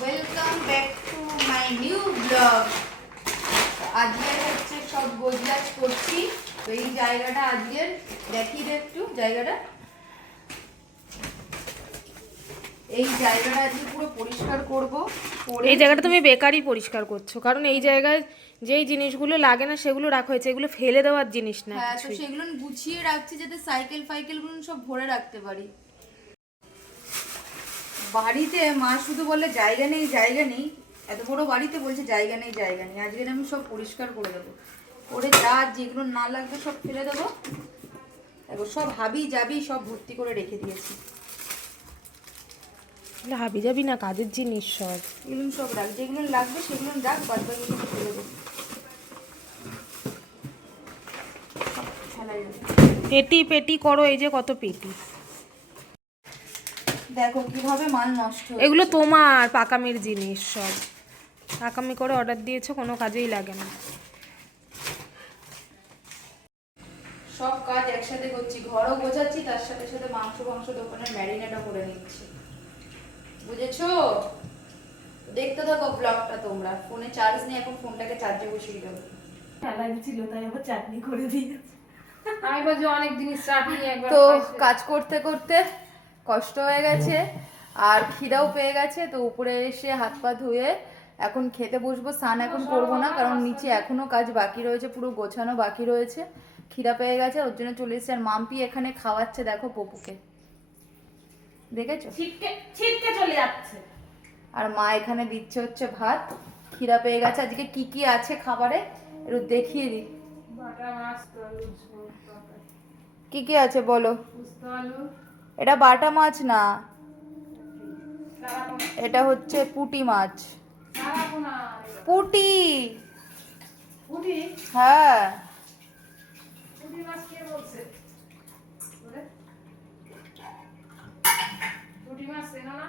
Welcome back to my new blog. আজকে হচ্ছে সব গোজগাছ করছি। তো এই জায়গাটা আজকের দেখিয়ে দে একটু জায়গাটা। এই জায়গাটা আজকে পুরো পরিষ্কার করব। এই জায়গাটা তুমি বেকারই পরিষ্কার করছো, কারণ এই জায়গায় যেই জিনিসগুলো লাগে না সেগুলো রাখা হয়েছে, এগুলো ফেলে দেওয়ার জিনিস না। হ্যাঁ, তো সেগুলো গুছিয়ে রাখছি যাতে সাইকেল ফাইকেলগুলো সব ভরে রাখতে পারি। বাড়িতে মা শুধু বলে জায়গা নেই জায়গা নেই, এত বড় বাড়িতে বলছে জায়গা নেই জায়গা নেই। আজকে আমি সব পরিষ্কার করে দেবো, করে যা যেগুলো না লাগবে সব ফেলে দেবো। দেখো সব হাবি জাবি সব ভর্তি করে রেখে দিয়েছি। হাবি যাবি না, কাজের জিনিস সব এগুলো সব রাখ, যেগুলো লাগবে সেগুলো রাখ, বাদ বাকিগুলো ফেলে দেবো। পেটি পেটি করো, এই যে কত পেটি। দেখো কিভাবে মাল নষ্ট হচ্ছে। এগুলো তোমার পাকামির জিনিস, সব পাকামি করে অর্ডার দিয়েছো, কোনো কাজেই লাগে না। সব কাজ একসাথে করছি, ঘরও গোছাচ্ছি, তার সাথে সাথে মাংস দোকানের ম্যারিনেটও করে নিচ্ছি, বুঝেছো? দেখতে থাকো ব্লগটা তোমরা। ফোনে চার্জ নেই, এখন ফোনটাকে চার্জে বসিয়ে দেবো। ছিল তাই আবার চাটনি করে দিয়েছে। অনেক জিনিস চাটনি একবার তো কাজ করতে করতে কষ্ট হয়ে গেছে আর খিদাও পেয়ে গেছে, তো উপরে এসে হাত পা ধুয়ে এখন খেতে বসবো। স্নান এখন করবো না, কারণ নিচে এখনো কাজ বাকি রয়েছে, পুরো গোছানো বাকি রয়েছে। খিদা পেয়ে গেছে, ওর জন্য চলে এসেছে। আর মাম্পি এখানে খাওয়াচ্ছে, দেখো পপুকে, দেখেছো? ছিটকে চলে যাচ্ছে। আর মা এখানে দিচ্ছে হচ্ছে ভাত। খিদা পেয়ে গেছে। আজকে কি কি আছে খাবারে একটু দেখিয়ে দিই। বাটা মাছ, আলু, কি কি আছে বলো? আলু, এটা বাটা মাছ না, এটা হচ্ছে পুঁটি মাছ। পুঁটি, পুঁটি হ্যাঁ। পুঁটি মাছ কে বলছে? পুঁটি মাছ চেনো না?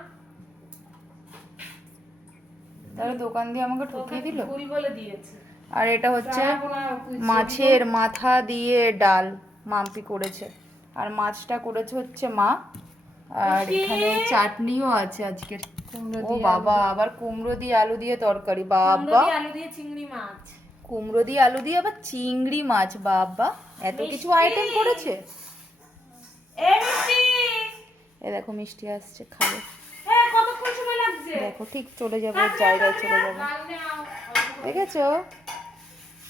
তাহলে দোকান দিয়ে আমাকে ঠকিয়ে দিল। পুরি বলে দিয়েছে। আর এটা হচ্ছে মাছের মাথা দিয়ে ডাল মাম্পি করেছে। আর মাছটা করেছে হচ্ছে মা। আর এখানে চাটনিও আছে আজকের। ও বাবা, আবার কুমড়ো দিয়ে আলু দিয়ে তরকারি, বাবা। আলু দিয়ে চিংড়ি মাছ, কুমড়ো দিয়ে আলু দিয়ে আবার চিংড়ি মাছ, বাবা এত কিছু আইটেম করেছে। এ দেখো মিষ্টি আসছে, খাবে। কতক্ষণ সময় লাগছে? দেখো ঠিক চলে যাবে, জায়গায় চলে যাবে, দেখেছো?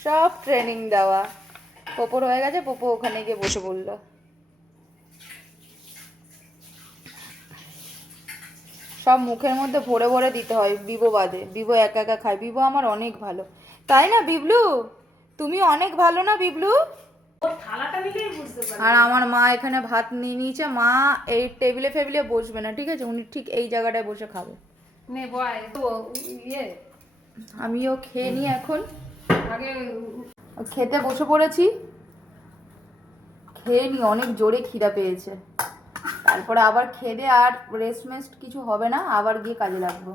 সব ট্রেনিং দেওয়া। পোপোর হয়ে গেছে, পোপো ওখানে গিয়ে বসে পড়লো। সব মুখের মধ্যে ভরে ভরে দিতে হয়, বিবো বাদে। বিবো একা একা খায়, বিবো আমার অনেক ভালো, তাই না বিবলু? তুমি অনেক ভালো না বিবলু? আর আমার মা এখানে ভাত নিয়ে নিয়েছে। মা এই টেবিলে ফেবিলে বসবে না, ঠিক আছে? উনি ঠিক এই জায়গাটায় বসে খাবে। আমিও খেয়ে নিই এখন। খেতে বসে পড়েছি, খেয়ে নি, অনেক জোরে খিদা পেয়েছে। তারপরে আবার খেদে আর রেস্ট কিছু হবে না, আবার গিয়ে কাজে লাগবো।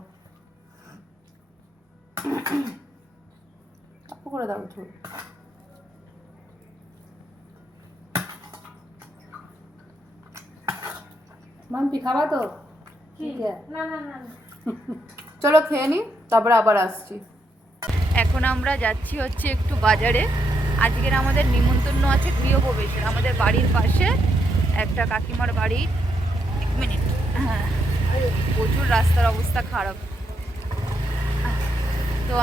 করে দাও ঝোল। মাম্পি খাবা তো? চলো খেয়ে নি, তারপরে আবার আসছি। এখন আমরা যাচ্ছি হচ্ছে একটু বাজারে। আজকের আমাদের নিমন্ত্রণ আছে গৃহপ্রবেশের, আমাদের বাড়ির পাশে একটা কাকিমার বাড়ি। এক মিনিট, হ্যাঁ, প্রচুর রাস্তার অবস্থা খারাপ। তো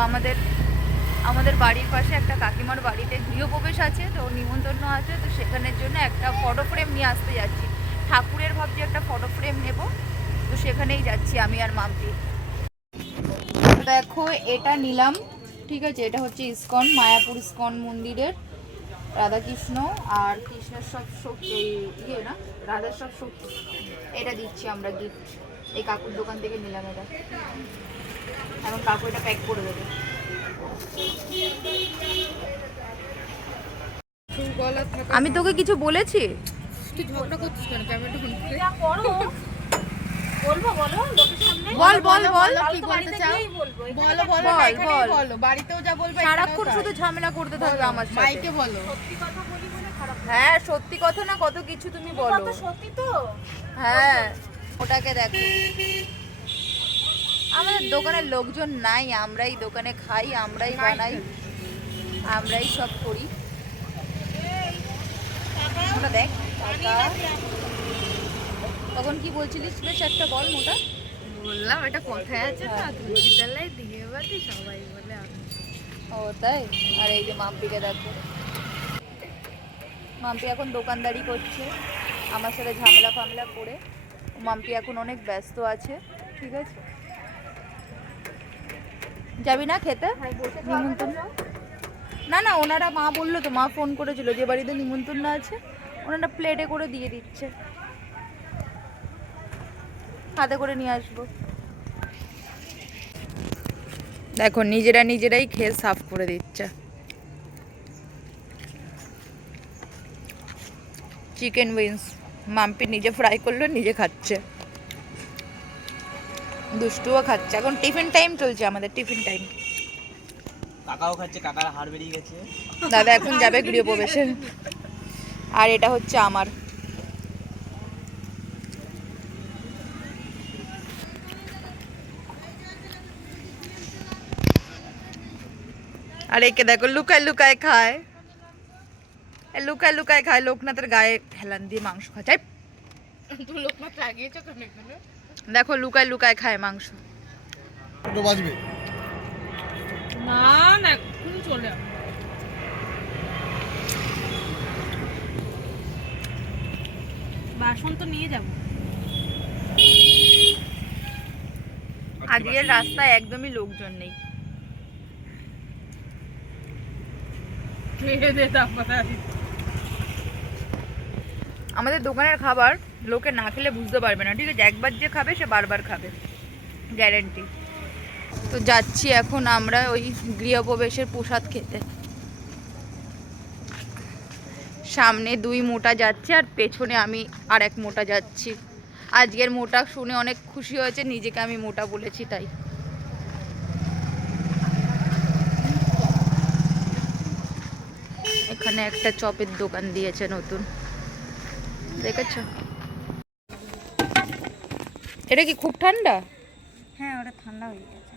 আমাদের বাড়ির পাশে একটা কাকিমার বাড়িতে গৃহপ্রবেশ আছে, তো নিমন্ত্রণ আছে। তো সেখানের জন্য একটা ফটো ফ্রেম নিয়ে আসতে যাচ্ছি। ঠাকুরের ভাবছি একটা ফটো ফ্রেম নেব, তো সেখানেই যাচ্ছি আমি আর মাম্পি। দেখো এটা নিলাম, ঠিক আছে? এটা হচ্ছে ইস্কন, মায়াপুর ইস্কন মন্দিরের রাধাকৃষ্ণ আর কৃষ্ণের সব শক্তি, ইয়ে না, রাধার সব শক্তি। এটা দিচ্ছি আমরা গিফট, এই কাকুর দোকান থেকে নিলাম এটা। এখন কাকু এটা প্যাক করে দেবে। আমি তোকে কিছু বলেছি? তুই ঝগড়া করছিস কেন? ক্যামেরাটা বলবো, বলো লোকের সামনে। বল বল বল, কি বলতে চাও? বলো বলো, বল বলো, বাড়িতেও যা বলবে। সারাক্ষণ শুধু ঝামেলা করতে থাকবে আমার সাথে। মাইকে বলো। সত্যি কথা বলি বলে খারাপ। হ্যাঁ সত্যি কথা না, কত কিছু তুমি বলো। সত্যি তো। হ্যাঁ ওটাকে দেখো, আমাদের আমাদের দোকানের লোকজন নাই, আমরাই দোকানে খাই, আমরাই বানাই, আমরাই সব করি। ওটা দেখ কাকা। তখন কি বলছিলিস বেশ একটা বল মোটা। বললাম এটা কথায় আছে না, তুলসী তলায় দিয়ে বাতি সবাই বলে আমি। ও তাই। আর এই যে মাম্পিকে দেখো, মাম্পি এখন দোকানদারি করছে আমার সাথে ঝামেলা ফামেলা করে। মাম্পি এখন অনেক ব্যস্ত আছে, ঠিক আছে। যাবি না খেতে নিমন্ত্রণ? না না, ওনারা, মা বললো তো, মা ফোন করেছিল যে বাড়িতে নিমন্ত্রণ আছে, ওনারা প্লেটে করে দিয়ে দিচ্ছে, হাতে করে নিয়ে আসবো। দেখো নিজেরাই খেয়ে সাফ করে দিচ্ছে। চিকেন উইংস মাম্পি নিজে ফ্রাই করলো, নিজে খাচ্ছে। দুষ্টুও খাচ্ছে। এখন টিফিন টাইম চলছে আমাদের, টিফিন টাইম। কাকাও খাচ্ছে, কাকার হাড় বেরিয়ে গেছে। দাদা এখন যাবে গৃহপ্রবেশে। আর এটা হচ্ছে আমার। আর একে দেখো লুকায় লুকায় খায়, লুকায় লুকায় খায়। লোকনাথের গায়ে হেলান দিয়ে মাংস খাচ্ছে। তুই লোকনাথ লাগিয়েছো কেন এখানে? দেখো লুকায় লুকায় খায় মাংস। ওটা বাজবে না না, এখন চলে আয়। বাসন তো নিয়ে যাবো। আজকের রাস্তায় একদমই লোকজন নেই। খেয়ে দে তারপরে আসি। আমাদের দোকানের খাবার লোকে না খেলে বুঝতে পারবে না, ঠিক আছে। একবার যে খাবে সে বারবার খাবে, গ্যারেন্টি। তো যাচ্ছি এখন আমরা ওই গৃহপ্রবেশের প্রসাদ খেতে। সামনে 2 মোটা যাচ্ছে আর পেছনে আমি আর 1 মোটা যাচ্ছি। আজকের মোটা শুনে অনেক খুশি হয়েছে, নিজেকে আমি মোটা বলেছি তাই। এখানে একটা চপের দোকান দিয়েছে নতুন, দেখেছো? এটা কি খুব ঠান্ডা? হ্যাঁ, ওটা ঠান্ডা হয়ে গেছে।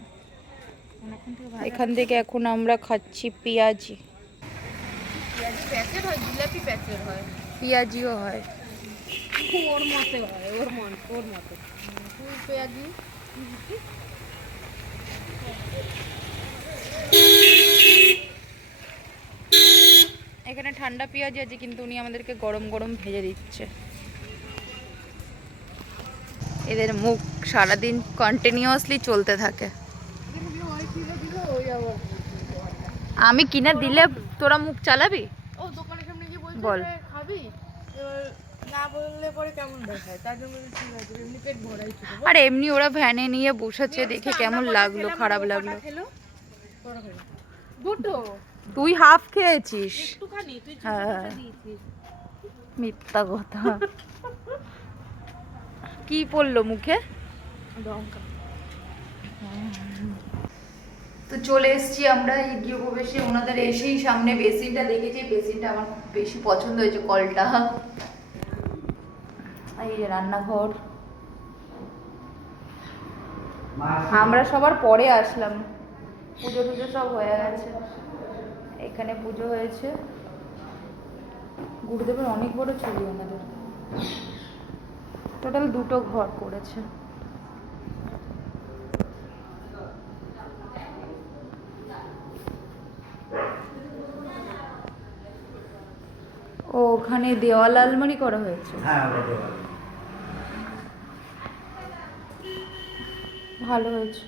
অনেকক্ষণ থেকে এখান থেকে এখন আমরা খাচ্ছি পেঁয়াজি। পেঁয়াজি প্যাকেট হয়, জিলাপি প্যাকেট হয়। পেঁয়াজিও হয়। ওর মতে হয়, ওর মতে। তুই পেঁয়াজি এখানে ঠান্ডা পেঁয়াজি আছে, কিন্তু উনি আমাদেরকে গরম গরম ভেজে দিচ্ছে। এদের মুখ সারাদিন কন্টিনিউয়াসলি চলতে থাকে। আমি কিনে দিলে তোরা মুখ চালাবি? ও দোকানের সামনে গিয়ে বলছে বল। যে খাবি, এবার না বললে পরে কেমন দেখায়, তার জন্য বলছি, ঠিক আছে, এমনি পেট ভরাই ছিল। আর এমনি ওরা ভ্যানে নিয়ে বসেছে, দেখে কেমন লাগলো, খারাপ লাগলো। খেলো দুটো, তুই হাফ খেয়েছিস। একটুখানি তুই হ্যাঁ, দিয়েছিস। মিথ্যা কথা। কি পড়লো মুখে? লঙ্কা। তো চলে এসেছি আমরা এই গৃহপ্রবেশে। ওনাদের এসেই সামনে বেসিনটা দেখেছি, বেসিনটা আমার খুব বেশি পছন্দ হয়েছে, কলটা। আর এই যে রান্নাঘর। আমরা সবার পরে আসলাম, পুজো টুজো সব হয়ে গেছে। এখানে পুজো হয়েছে। গুরুদেবের অনেক বড় ছবি ওনাদের। টোটাল 2টো ঘর করেছে। ও ওখানে দেওয়াল আলমারি করা হয়েছে। হ্যাঁ, ওটা দেওয়াল। ভালো হয়েছে।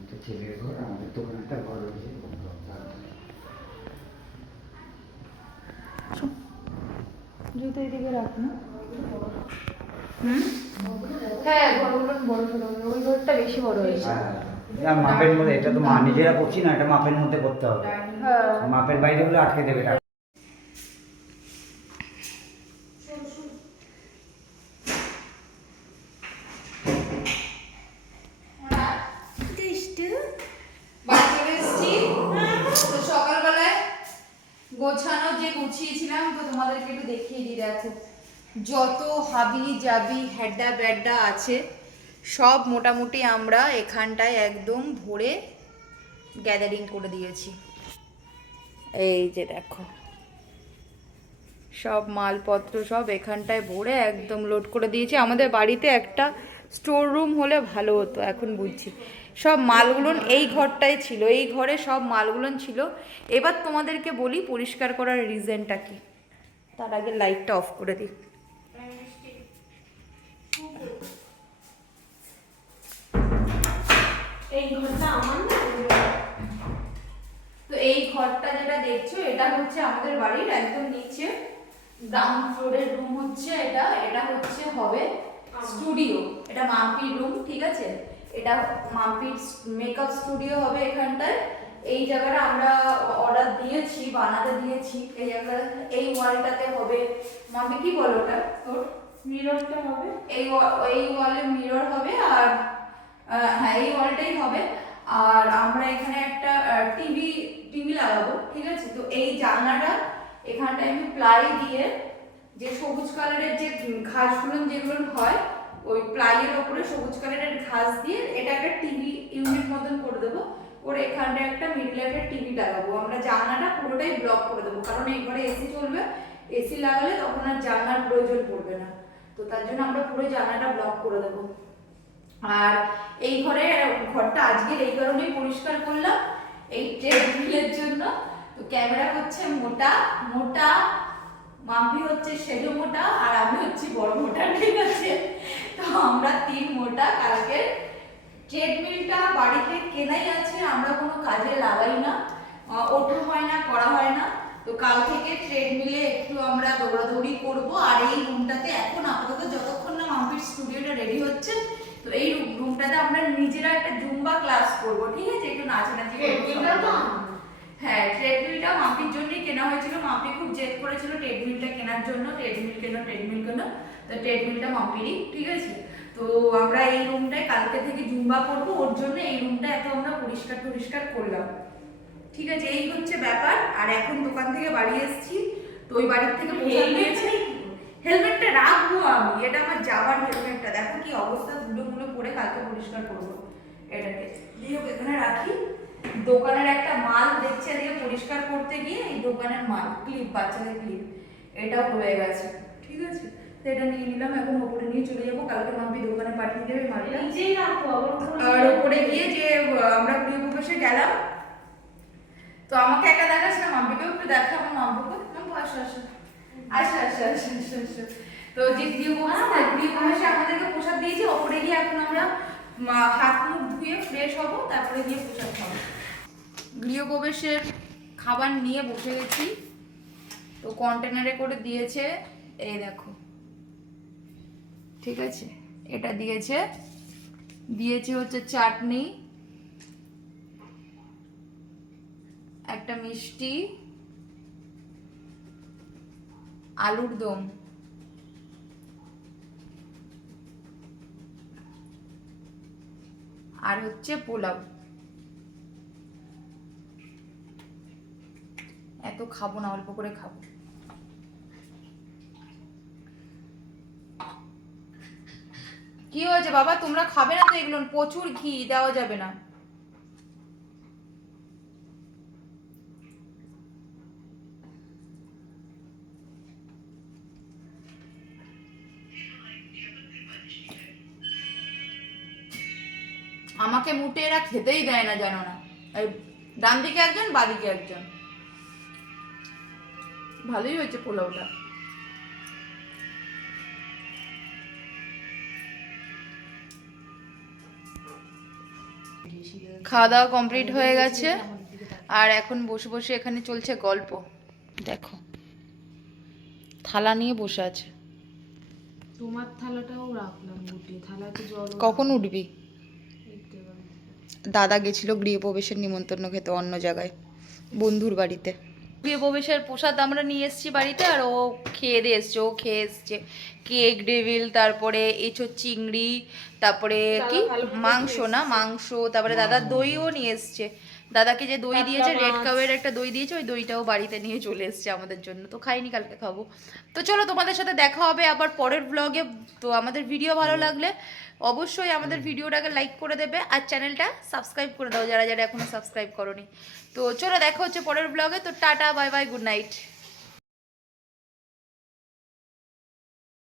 এটা ছেলের ঘর, আমাদের দোকানে একটা ঘর রয়েছে। জুতো এদিকে রাখ না। হ্যাঁ, ঘরগুলো বড় ছোট, ওই ঘরটা বেশি বড় হয়েছে। হ্যাঁ, মাপের মধ্যে, এটা তো মা নিজেরা করছি না, এটা মাপের মধ্যে করতে হবে। হ্যাঁ। মাপের বাইরে গুলো আটকে দেবে টাকা। বাড়ি চলে এসেছি। তো সকালবেলায় গোছানো যে গুছিয়েছিলাম, তো তোমাদেরকে একটু দেখিয়ে দিই। দেখো যত হাবি জাবি হ্যাড্ডা ব্যাড্ডা আছে সব মোটামুটি আমরা এখানটায় একদম ভরে গ্যাদারিং করে দিয়েছি। এই যে দেখো সব মালপত্র সব এখানটায় ভরে একদম লোড করে দিয়েছি। আমাদের বাড়িতে একটা স্টোর রুম হলে ভালো হতো, এখন বুঝছি। সব মালগুলো এই ঘরটায় ছিল, এই ঘরে সব মালগুলো ছিল। এবার তোমাদেরকে বলি পরিষ্কার করার রিজনটা কি। তার আগে লাইটটা অফ করে দিই। এই ঘরটা আমার না, তো এই ঘরটা যেটা দেখছো এটা হচ্ছে আমাদের বাড়ির একদম নিচে গ্রাউন্ড ফ্লোরের রুম হচ্ছে এটা। এটা হচ্ছে হবে স্টুডিও, এটা মাম্পির রুম, ঠিক আছে? এটা মাম্পির মেকআপ স্টুডিও হবে এখানটায়। এই জায়গাটা আমরা অর্ডার দিয়েছি, বানাতে দিয়েছি। এই জায়গা এই ওয়ালটাতে হবে মাম্পি কি বলো ওটা তোর মিররটা হবে, এই ওয়ালে মিরর হবে। আর হ্যাঁ এই ওয়ালটাই হবে। আর আমরা এখানে একটা টিভি লাগাবো, ঠিক আছে? তো এই জানলাটা এখানটায় আমি প্লাই দিয়ে, যে সবুজ কালারের যে ঘাসগুলো যেগুলো হয় ওই প্লাইয়ের ওপরে সবুজ কালারের ঘাস দিয়ে এটা একটা টিভি ইউনিট মতন করে দেবো। ওর এখানটা একটা মিডলে একটা টিভি লাগাবো। আমরা জানলাটা পুরোটাই ব্লক করে দেবো, কারণ এই ঘরে এসি চলবে। এসি লাগালে তখন আর জানলার প্রয়োজন পড়বে না। তো তার জন্য আমরা পুরো জানলাটা ব্লক করে দেবো। আর এই ঘরটা আজকের এই কারণেই পরিষ্কার করলাম, এই ট্রেডমিলের জন্য। তো ক্যামেরা হচ্ছে মোটা মোটা, মাম্পি হচ্ছে সেজো মোটা, আর আমি হচ্ছি বড় মোটা, ঠিক আছে? তো আমরা 3 মোটা। কালকে ট্রেডমিলটা বাড়িতে কেনাই আছে, আমরা কোনো কাজে লাগাই না, ওঠো হয় না, করা হয় না। তো কাল থেকে ট্রেডমিলে একটু আমরা দৌড়াদৌড়ি করব। আর এই রুমটাতে এখন আপাতত যতক্ষণ না মাম্পির স্টুডিওটা রেডি হচ্ছে, তো এই রুমটাতে আমরা নিজেরা একটা জুম্বা ক্লাস করব, ঠিক আছে? একটু নাচানাচি করব। হ্যাঁ, ট্রেডমিলটা মাম্পির জন্যই কেনা হয়েছিল। মাম্পি খুব জেদ করেছিল ট্রেডমিলটা কেনার জন্য, ট্রেডমিল কেন। তো ট্রেডমিলটা মাম্পিরই, ঠিক আছে? তো আমরা এই রুমটায় কালকে থেকে জুম্বা করবো, ওর জন্য এই রুমটা এত আমরা পরিষ্কার করলাম, ঠিক আছে? এই হচ্ছে ব্যাপার। আর এখন দোকান থেকে বাড়ি এসেছি, তো ওই বাড়ির থেকে পোশাক নিয়েছি। হেলমেটটা রাখবো আমি, এটা আমার যাবার হেলমেটটা। দেখো কি অবস্থা, ধুলো পরে কালকে পরিষ্কার করবো এটাকে। দিয়ে এখানে রাখি। দোকানের একটা মাল দেখছে দিয়ে পরিষ্কার করতে গিয়ে এই দোকানের মাল ক্লিপ, বাচ্চাদের ক্লিপ, এটাও হয়ে গেছে, ঠিক আছে? তো এটা নিয়ে নিলাম, এখন ওপরে নিয়ে চলে যাবো। কালকে মাম্পি দোকানে পাঠিয়ে দেবে মালটা। নিজেই রাখো আবার। আর ওপরে গিয়ে যে আমরা গৃহপ্রবেশে গেলাম, তো আমাকে একা দেখাস না, মাম্পিকেও একটু দেখা। আমার মাম্পিকে আসা। তো যে গৃহপ্রবেশে আমাদেরকে প্রসাদ দিয়েছে, ওপরে গিয়ে এখন আমরা হাত মুখ ধুয়ে ফ্রেশ হবো, তারপরে গিয়ে প্রসাদ খাবো। গৃহপ্রবেশের খাবার নিয়ে বসে গেছি, তো কন্টেনারে করে দিয়েছে। এই দেখো, ঠিক আছে? এটা দিয়েছে হচ্ছে চাটনি, একটা মিষ্টি, আলুর দম, আর হচ্ছে পোলাও। এত খাবো না, অল্প করে খাবো। কি হয়েছে বাবা, তোমরা খাবে না তো এগুলো? প্রচুর ঘি, দেওয়া যাবে না। আমাকে মুটে এরা খেতেই দেয় না, জানো না? ডান দিকে একজন, বাদিকে একজন। ভালোই হয়েছে পোলাওটা। খাওয়া দাওয়া কমপ্লিট হয়ে গেছে, আর এখন বসে বসে এখানে চলছে গল্প। দেখো থালা নিয়ে বসে আছে। তোমার থালাটাও রাখলাম গুটিয়ে, থালাতে জল। কখন উঠবি? দাদা গেছিল গৃহপ্রবেশের নিমন্ত্রণ খেতে অন্য জায়গায়, বন্ধুর বাড়িতে। গৃহপ্রবেশের প্রসাদ আমরা নিয়ে এসেছি বাড়িতে, আর ও খেয়ে এসছে। কেক ডেভিল, তারপরে এঁচোড় চিংড়ি, তারপরে কি মাংস, তারপরে দাদা দইও নিয়ে এসছে। দাদাকে যে দই দিয়েছে, রেড কাউয়ের একটা দই দিয়েছে, ওই দইটাও বাড়িতে নিয়ে চলে এসেছে আমাদের জন্য। তো খাইনি, কালকে খাবো। তো চলো, তোমাদের সাথে দেখা হবে আবার পরের ব্লগে। তো আমাদের ভিডিও ভালো লাগলে অবশ্যই আমাদের ভিডিওটাকে লাইক করে দেবে, আর চ্যানেলটা সাবস্ক্রাইব করে দাও যারা যারা এখনো সাবস্ক্রাইব করোনি। তো চলো, দেখা হচ্ছে পরের ব্লগে। তো tata, bye bye, good night.